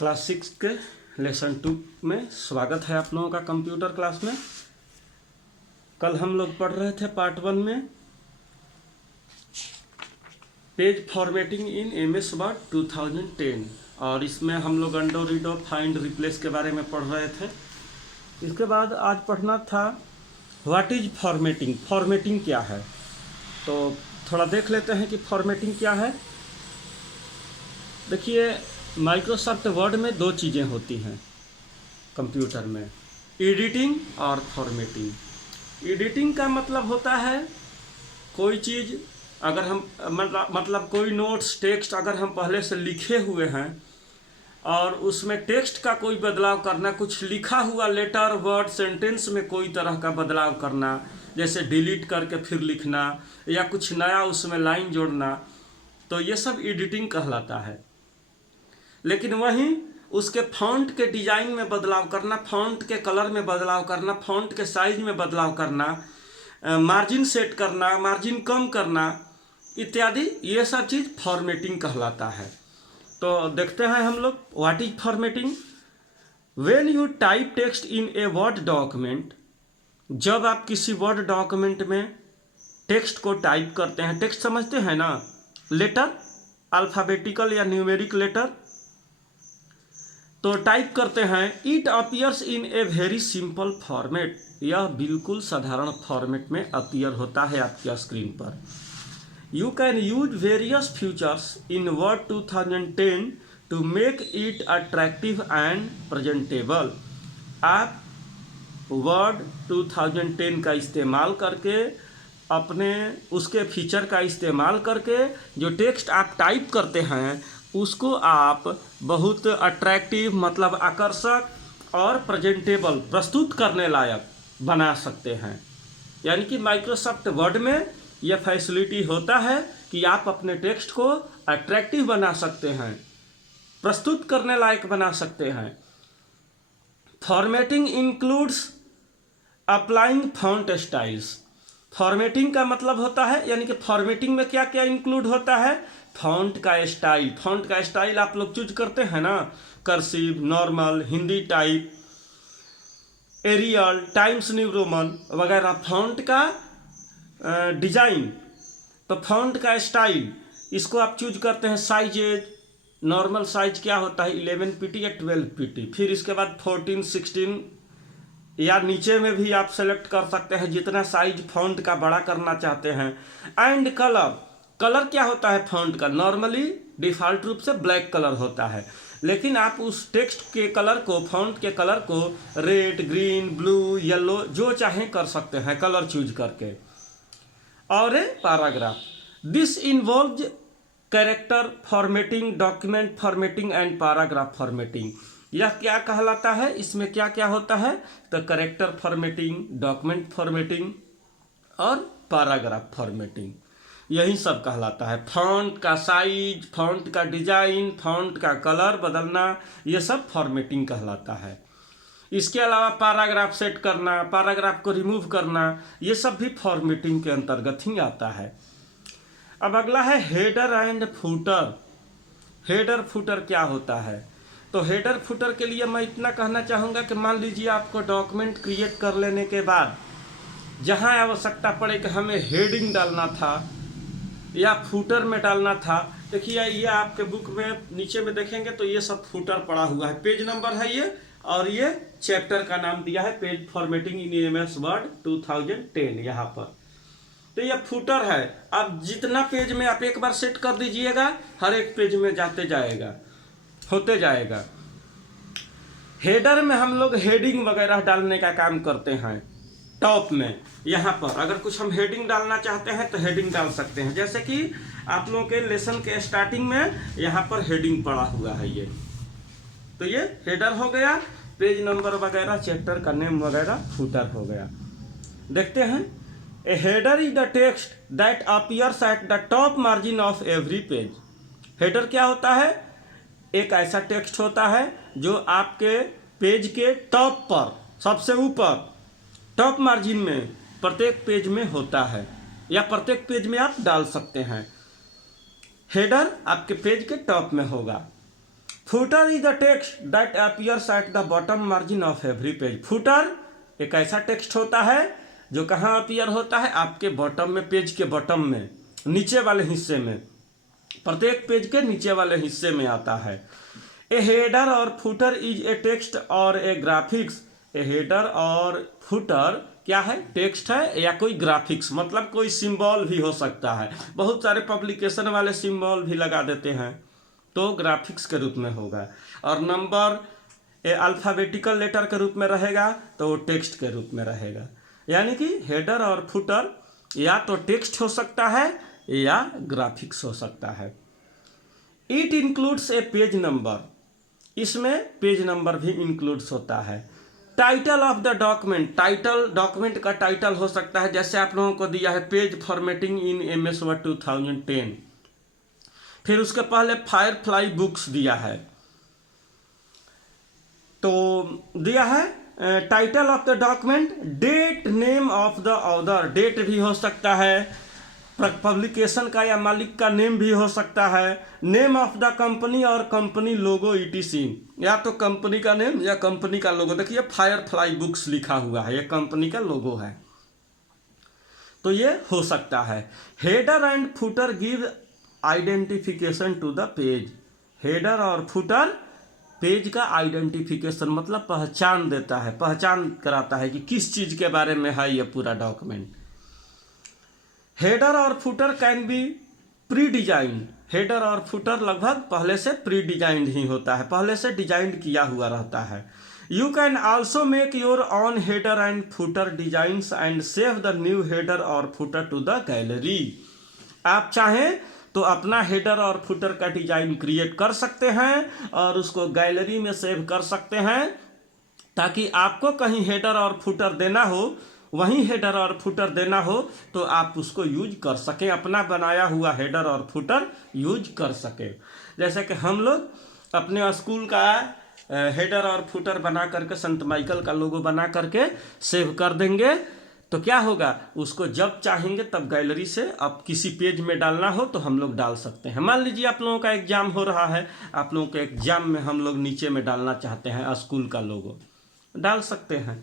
Class 6 के lesson 2 में स्वागत है आप लोगों का कंप्यूटर क्लास में। कल हम लोग पढ़ रहे थे पार्ट 1 में page formatting in MS word 2010 और इसमें हम लोग अंडो रीडो फाइंड रिप्लेस के बारे में पढ़ रहे थे। इसके बाद आज पढ़ना था व्हाट इज फॉर्मेटिंग। फॉर्मेटिंग क्या है, तो थोड़ा देख लेते हैं कि फॉर्मेटिंग क्या है। देखिए, माइक्रोसॉफ्ट वर्ड में दो चीज़ें होती हैं कंप्यूटर में, एडिटिंग और फॉर्मेटिंग। एडिटिंग का मतलब होता है कोई चीज़ अगर हम मतलब कोई नोट्स टेक्स्ट अगर हम पहले से लिखे हुए हैं और उसमें टेक्स्ट का कोई बदलाव करना, कुछ लिखा हुआ लेटर वर्ड सेंटेंस में कोई तरह का बदलाव करना, जैसे डिलीट करके फिर लिखना या कुछ नया उसमें लाइन जोड़ना, तो ये सब एडिटिंग कहलाता है। लेकिन वहीं उसके फॉन्ट के डिज़ाइन में बदलाव करना, फॉन्ट के कलर में बदलाव करना, फॉन्ट के साइज में बदलाव करना, मार्जिन सेट करना, मार्जिन कम करना इत्यादि, ये सब चीज़ फॉर्मेटिंग कहलाता है। तो देखते हैं हम लोग what is formatting. When you type text in a word document, जब आप किसी वर्ड डॉक्यूमेंट में टेक्स्ट को टाइप करते हैं, टेक्स्ट समझते हैं ना, लेटर, अल्फ़ाबेटिकल या न्यूमेरिक लेटर, तो टाइप करते हैं, it appears in a very simple format, यह बिल्कुल साधारण फॉर्मेट में अपीयर होता है आपकी स्क्रीन पर। You can use various features in Word 2010 to make it attractive and presentable. आप वर्ड 2010 का इस्तेमाल करके, अपने उसके फीचर का इस्तेमाल करके जो टेक्स्ट आप टाइप करते हैं उसको आप बहुत अट्रैक्टिव मतलब आकर्षक और प्रेजेंटेबल प्रस्तुत करने लायक बना सकते हैं। यानी कि माइक्रोसॉफ्ट वर्ड में यह फैसिलिटी होता है कि आप अपने टेक्स्ट को अट्रैक्टिव बना सकते हैं, प्रस्तुत करने लायक बना सकते हैं। Formatting includes applying font styles. Formatting का मतलब होता है, यानी कि फॉर्मेटिंग में क्या क्या इंक्लूड होता है, फॉन्ट का स्टाइल। फॉन्ट का स्टाइल आप लोग चूज करते हैं ना, cursive, normal, Hindi type, Arial, Times New Roman वगैरह। फॉन्ट का डिजाइन, तो फॉन्ट का स्टाइल, इसको आप चूज करते हैं। साइजेज, नॉर्मल साइज क्या होता है, 11 पीटी या 12 पीटी, फिर इसके बाद 14, 16 या नीचे में भी आप सेलेक्ट कर सकते हैं जितना साइज फॉन्ट का बड़ा करना चाहते हैं। एंड कलर, कलर क्या होता है फॉन्ट का, नॉर्मली डिफ़ॉल्ट रूप से ब्लैक कलर होता है, लेकिन आप उस टेक्स्ट के कलर को, फॉन्ट के कलर को रेड, ग्रीन, ब्लू, येलो जो चाहें कर सकते हैं कलर चूज करके। और paragraph, this involves character formatting, document formatting and paragraph formatting. यह क्या कहलाता है, इसमें क्या क्या होता है, तो कैरेक्टर फॉर्मेटिंग, डॉक्यूमेंट फॉर्मेटिंग और पैराग्राफ फॉर्मेटिंग, यही सब कहलाता है। फॉन्ट का साइज, फॉन्ट का डिजाइन, फॉन्ट का कलर बदलना, ये सब फॉर्मेटिंग कहलाता है। इसके अलावा पैराग्राफ सेट करना, पैराग्राफ को रिमूव करना, ये सब भी फॉर्मेटिंग के अंतर्गत ही आता है। अब अगला है header and footer. Header footer क्या होता है, तो हेडर फुटर के लिए मैं इतना कहना चाहूँगा कि मान लीजिए आपको डॉक्यूमेंट क्रिएट कर लेने के बाद जहाँ आवश्यकता पड़े कि हमें हेडिंग डालना था या फुटर में डालना था, देखिए ये आपके बुक में नीचे में देखेंगे तो ये सब फुटर पड़ा हुआ है, पेज नंबर है ये, और ये चैप्टर का नाम दिया है page formatting in MS word 2010 यहाँ पर। तो ये फुटर है। अब जितना पेज में आप एक बार सेट कर दीजिएगा, हर एक पेज में जाते जाएगा, होते जाएगा। हेडर में हम लोग हेडिंग वगैरह डालने का काम करते हैं। टॉप में यहाँ पर अगर कुछ हम हेडिंग डालना चाहते हैं तो हेडिंग डाल सकते हैं, जैसे कि आप लोगों के लेसन के स्टार्टिंग में यहाँ पर हेडिंग पड़ा हुआ है ये, तो ये हेडर हो गया, पेज नंबर वगैरह, चैप्टर का नेम वगैरह फुटर हो गया। देखते हैं, a header is the text that appears at the top margin of every page. Header क्या होता है, एक ऐसा टेक्स्ट होता है जो आपके पेज के टॉप पर, सबसे ऊपर टॉप मार्जिन में प्रत्येक पेज में होता है, या प्रत्येक पेज में आप डाल सकते हैं। हेडर आपके पेज के टॉप में होगा। Footer is the text that appears at the bottom margin of every page. Footer एक ऐसा टेक्स्ट होता है जो कहाँ अपीयर होता है, आपके बॉटम में, पेज के बॉटम में, नीचे वाले हिस्से में, प्रत्येक पेज के नीचे वाले हिस्से में आता है। ए हेडर और फुटर इज ए टेक्स्ट और ए ग्राफिक्स। ए हेडर और फुटर क्या है, टेक्स्ट है या कोई ग्राफिक्स, मतलब कोई सिंबल भी हो सकता है। बहुत सारे पब्लिकेशन वाले सिंबल भी लगा देते हैं, तो ग्राफिक्स के रूप में होगा। और नंबर ए अल्फ़ाबेटिकल लेटर के रूप में रहेगा तो वो टेक्स्ट के रूप में रहेगा। यानी कि हेडर और फुटर या तो टेक्स्ट हो सकता है या ग्राफिक्स हो सकता है। It includes A page number, इसमें पेज नंबर भी इंक्लूड्स होता है। Title of the document, title document का टाइटल हो सकता है, जैसे आप लोगों को दिया है पेज फॉर्मेटिंग इन MS Word 2010। फिर उसके पहले फायरफ्लाई बुक्स दिया है, तो दिया है title of the document, date, name of the author, date भी हो सकता है, पब्लिकेशन का या मालिक का नेम भी हो सकता है, नेम ऑफ द कंपनी और कंपनी लोगो ETC, या तो कंपनी का नेम या कंपनी का लोगो। देखिए फायरफ्लाई बुक्स लिखा हुआ है, ये कंपनी का लोगो है, तो ये हो सकता है। Header and footer give identification to the page. Header और फुटर पेज का आइडेंटिफिकेशन मतलब पहचान देता है, पहचान कराता है कि किस चीज़ के बारे में है ये पूरा डॉक्यूमेंट। हेडर और footer can be pre design. Header और फुटर लगभग पहले से प्री डिजाइंड ही होता है, पहले से डिजाइन किया हुआ रहता है। You can also make your on header and footer designs and save the new header और फुटर टू द गैलरी। आप चाहें तो अपना हेडर और फुटर का डिजाइन क्रिएट कर सकते हैं और उसको गैलरी में सेव कर सकते हैं, ताकि आपको कहीं हेडर और फुटर देना हो, वहीं हेडर और फुटर देना हो तो आप उसको यूज कर सकें, अपना बनाया हुआ हेडर और फुटर यूज कर सकें। जैसे कि हम लोग अपने स्कूल का हेडर और फुटर बना करके संत माइकल का लोगो बना करके सेव कर देंगे, तो क्या होगा, उसको जब चाहेंगे तब गैलरी से अब किसी पेज में डालना हो तो हम लोग डाल सकते हैं। मान लीजिए आप लोगों का एग्जाम हो रहा है, आप लोगों के एग्जाम में हम लोग नीचे में डालना चाहते हैं स्कूल का लोगो, डाल सकते हैं।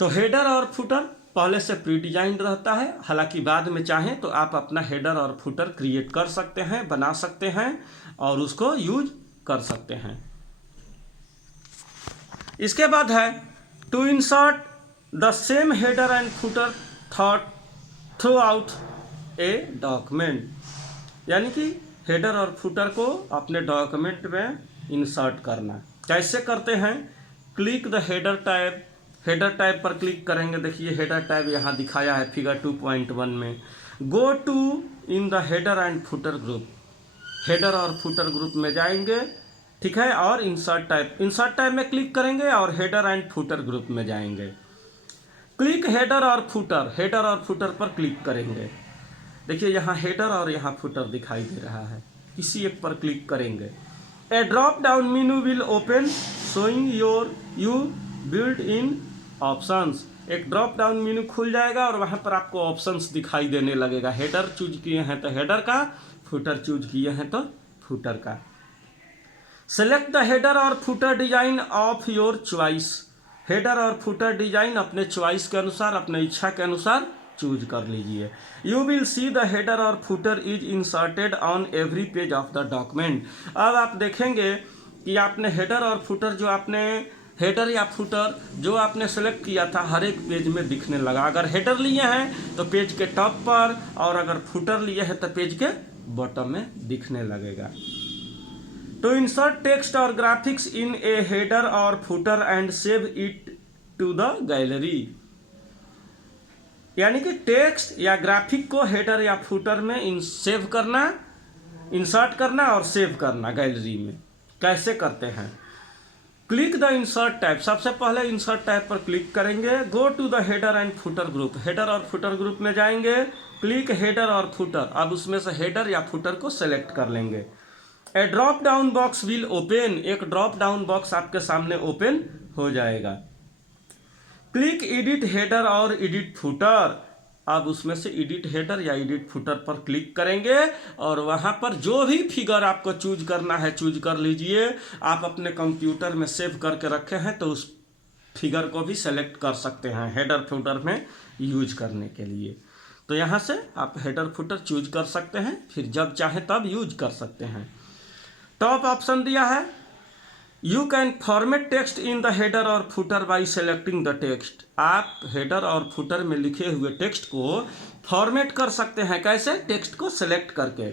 तो हेडर और फुटर पहले से प्री डिजाइन रहता है, हालांकि बाद में चाहें तो आप अपना हेडर और फुटर क्रिएट कर सकते हैं, बना सकते हैं और उसको यूज कर सकते हैं। इसके बाद है to insert the same header and footer throughout a document, यानी कि हेडर और फुटर को अपने डॉक्यूमेंट में इंसर्ट करना। कैसे करते हैं, click the header tab, header tab पर क्लिक करेंगे। देखिए हेडर टैब यहाँ दिखाया है फिगर 2.1 में। Go to in the header and footer group, header और फुटर ग्रुप में जाएंगे, ठीक है, और इंसर्ट टैब में क्लिक करेंगे और हेडर एंड फुटर ग्रुप में जाएंगे। क्लिक हेडर और फुटर पर क्लिक करेंगे। देखिए यहाँ हेडर और यहाँ फुटर दिखाई दे रहा है, किसी एक पर क्लिक करेंगे। A drop down menu will open showing you build in options. एक ड्रॉप डाउन मेनू खुल जाएगा और वहाँ पर आपको ऑप्शंस दिखाई देने लगेगा। हेडर चूज किए हैं तो हेडर का, फुटर चूज किए हैं तो फुटर का। सेलेक्ट द हेडर और footer design of your choice. Header और फुटर डिजाइन अपने चॉइस के अनुसार, अपने इच्छा के अनुसार चूज कर लीजिए। You will see the header और footer is inserted on every page of the document. अब आप देखेंगे कि आपने हेडर और फुटर जो आपने हेडर या फुटर जो आपने सेलेक्ट किया था हर एक पेज में दिखने लगा। अगर हेडर लिए हैं तो पेज के टॉप पर, और अगर फुटर लिए हैं तो पेज के बॉटम में दिखने लगेगा। टू इंसर्ट टेक्स्ट और ग्राफिक्स इन ए हेडर और footer and save it to the gallery, यानी कि टेक्स्ट या ग्राफिक को हेडर या फुटर में सेव करना, इंसर्ट करना और सेव करना गैलरी में। कैसे करते हैं, क्लिक द इंसर्ट टैब, सबसे पहले इंसर्ट टैब पर क्लिक करेंगे। Go to the header and footer group, header और फुटर ग्रुप में जाएंगे। क्लिक हेडर और फुटर, अब उसमें से हेडर या फुटर को सेलेक्ट कर लेंगे। A drop down box will open, एक ड्रॉप डाउन बॉक्स आपके सामने ओपन हो जाएगा। क्लिक एडिट हेडर और एडिट फुटर, अब उसमें से एडिट हेडर या एडिट फुटर पर क्लिक करेंगे और वहाँ पर जो भी फिगर आपको चूज करना है चूज कर लीजिए। आप अपने कंप्यूटर में सेव करके रखे हैं तो उस फिगर को भी सेलेक्ट कर सकते हैं हेडर फुटर में यूज करने के लिए। तो यहाँ से आप हेडर फुटर चूज कर सकते हैं, फिर जब चाहे तब यूज कर सकते हैं। टॉप ऑप्शन दिया है you can format text in the header और footer by selecting the text. आप हेडर और फुटर में लिखे हुए टेक्स्ट को फॉर्मेट कर सकते हैं। कैसे? टेक्स्ट को सेलेक्ट करके।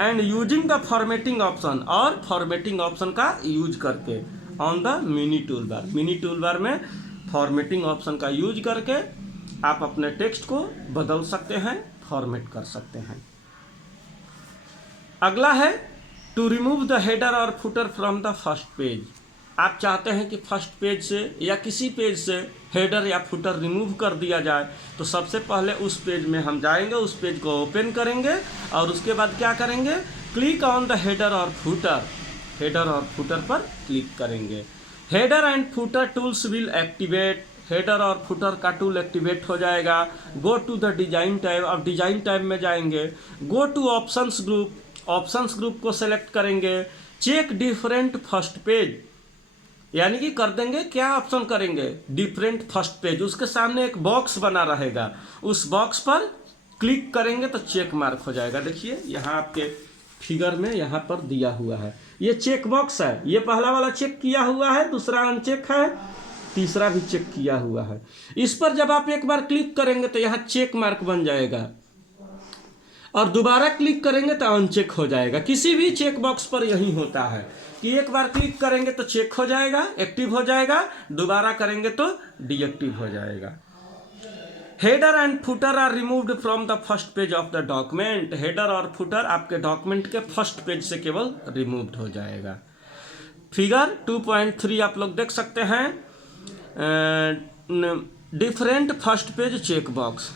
And using the formatting option, और फॉर्मेटिंग ऑप्शन का यूज करके on the mini tool bar. Mini tool bar में फॉर्मेटिंग ऑप्शन का यूज करके आप अपने टेक्स्ट को बदल सकते हैं, फॉर्मेट कर सकते हैं। अगला है टू रिमूव द हेडर और footer from the first page. आप चाहते हैं कि फर्स्ट पेज से या किसी पेज से हेडर या फुटर रिमूव कर दिया जाए, तो सबसे पहले उस पेज में हम जाएंगे, उस पेज को ओपन करेंगे और उसके बाद क्या करेंगे, क्लिक ऑन द हेडर और फुटर। हेडर और फुटर पर क्लिक करेंगे। Header and footer tools will activate. Header और फुटर का टूल एक्टिवेट हो जाएगा। Go to the design tab. अब डिजाइन टैब में जाएंगे। Go to options group. Options group को सेलेक्ट करेंगे। चेक डिफरेंट फर्स्ट पेज, यानी कि कर देंगे क्या ऑप्शन करेंगे, डिफरेंट फर्स्ट पेज। उसके सामने एक बॉक्स बना रहेगा, उस बॉक्स पर क्लिक करेंगे तो चेक मार्क हो जाएगा। देखिए यहाँ आपके फिगर में यहाँ पर दिया हुआ है, ये चेक बॉक्स है। ये पहला वाला चेक किया हुआ है, दूसरा अनचेक है, तीसरा भी चेक किया हुआ है। इस पर जब आप एक बार क्लिक करेंगे तो यहाँ चेक मार्क बन जाएगा और दोबारा क्लिक करेंगे तो अनचेक हो जाएगा। किसी भी चेक बॉक्स पर यही होता है कि एक बार क्लिक करेंगे तो चेक हो जाएगा, एक्टिव हो जाएगा, दोबारा करेंगे तो डीएक्टिव हो जाएगा। Header and footer are removed from the first page of the document. Header और फुटर आपके डॉक्यूमेंट के फर्स्ट पेज से केवल रिमूव्ड हो जाएगा। फिगर 2.3 आप लोग देख सकते हैं। Different first page check box,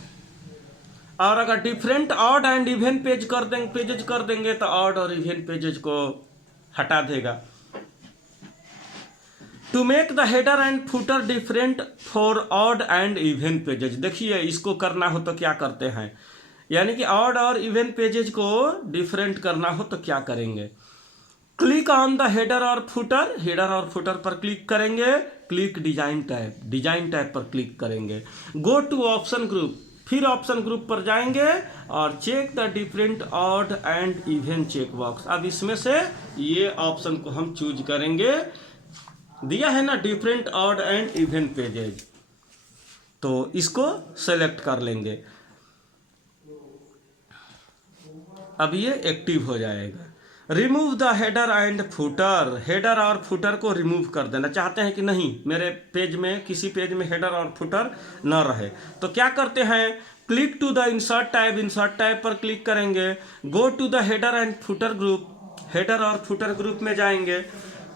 और अगर different odd and even pages कर देंगे तो ऑड और इवन पेजेज को हटा देगा। To make the header and footer different for odd and even pages. देखिए इसको करना हो तो क्या करते हैं, यानी कि ऑड और इवन पेजेज को डिफरेंट करना हो तो क्या करेंगे, क्लिक ऑन द हेडर और फुटर। हेडर और फुटर पर क्लिक करेंगे। Click design tab. Design tab पर क्लिक करेंगे। Go to option group. फिर ऑप्शन ग्रुप पर जाएंगे और check the different odd and even check box. अब इसमें से ये ऑप्शन को हम चूज करेंगे। दिया है ना different odd and even pages, तो इसको सेलेक्ट कर लेंगे। अब ये एक्टिव हो जाएगा। Remove the header and footer. Header और फुटर को रिमूव कर देना चाहते हैं कि नहीं मेरे पेज में, किसी पेज में हेडर और फुटर न रहे, तो क्या करते हैं, click to the insert tab. Insert tab पर क्लिक करेंगे। Go to the header and footer group. Header और फुटर ग्रुप में जाएंगे।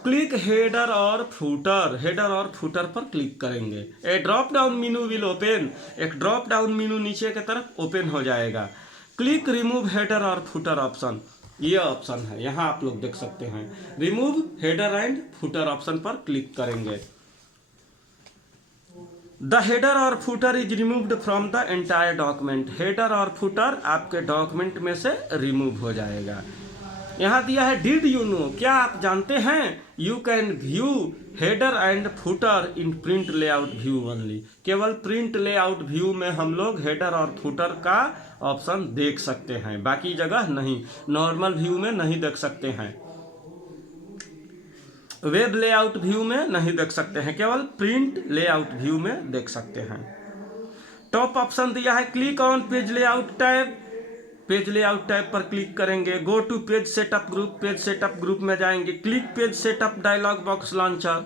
क्लिक हेडर और फुटर। हेडर और फुटर पर क्लिक करेंगे। A drop down menu will open. एक ड्रॉप डाउन मेनू नीचे की तरफ ओपन हो जाएगा। क्लिक रिमूव हेडर और फुटर ऑप्शन। ये ऑप्शन है, यहाँ आप लोग देख सकते हैं। Remove header and footer option पर क्लिक करेंगे। द हेडर और footer is removed from the entire document. Header और फुटर आपके डॉक्यूमेंट में से रिमूव हो जाएगा। यहाँ दिया है डिड यू नो, क्या आप जानते हैं, you can view header and footer in print layout view only. केवल प्रिंट लेआउट व्यू में हम लोग हेडर और फुटर का ऑप्शन देख सकते हैं, बाकी जगह नहीं, नॉर्मल व्यू में नहीं देख सकते हैं, वेब लेआउट व्यू में नहीं देख सकते हैं, केवल प्रिंट लेआउट व्यू में देख सकते हैं। टॉप ऑप्शन दिया है click on page layout tab. Page layout tab पर क्लिक करेंगे। Go to page setup group. Page setup group में जाएंगे। Click page setup dialog box launcher.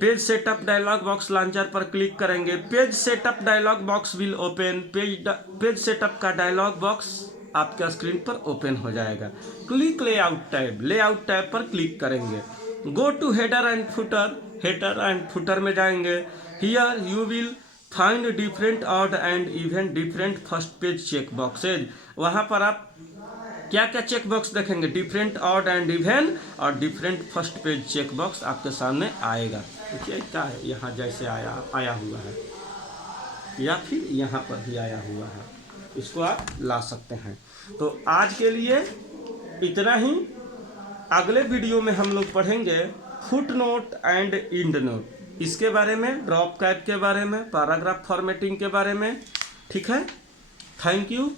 Page setup dialog box launcher पर क्लिक करेंगे। Page setup dialog box will open. Page setup का dialog box आपके screen पर open हो जाएगा। Click layout tab. Layout tab पर क्लिक करेंगे। Go to header and footer. Header and footer में जाएंगे। Here you will find different odd and even different first page check boxes. वहाँ पर आप क्या क्या चेक बॉक्स देखेंगे, डिफरेंट ऑड एंड इवन और different first page check box आपके सामने आएगा। देखिए क्या है यहाँ जैसे आया हुआ है। या फिर यहाँ पर भी आया हुआ है, इसको आप ला सकते हैं। तो आज के लिए इतना ही। अगले वीडियो में हम लोग पढ़ेंगे footnote and endnote, इसके बारे में, ड्रॉप कैप के बारे में, पैराग्राफ फॉर्मेटिंग के बारे में। ठीक है, थैंक यू।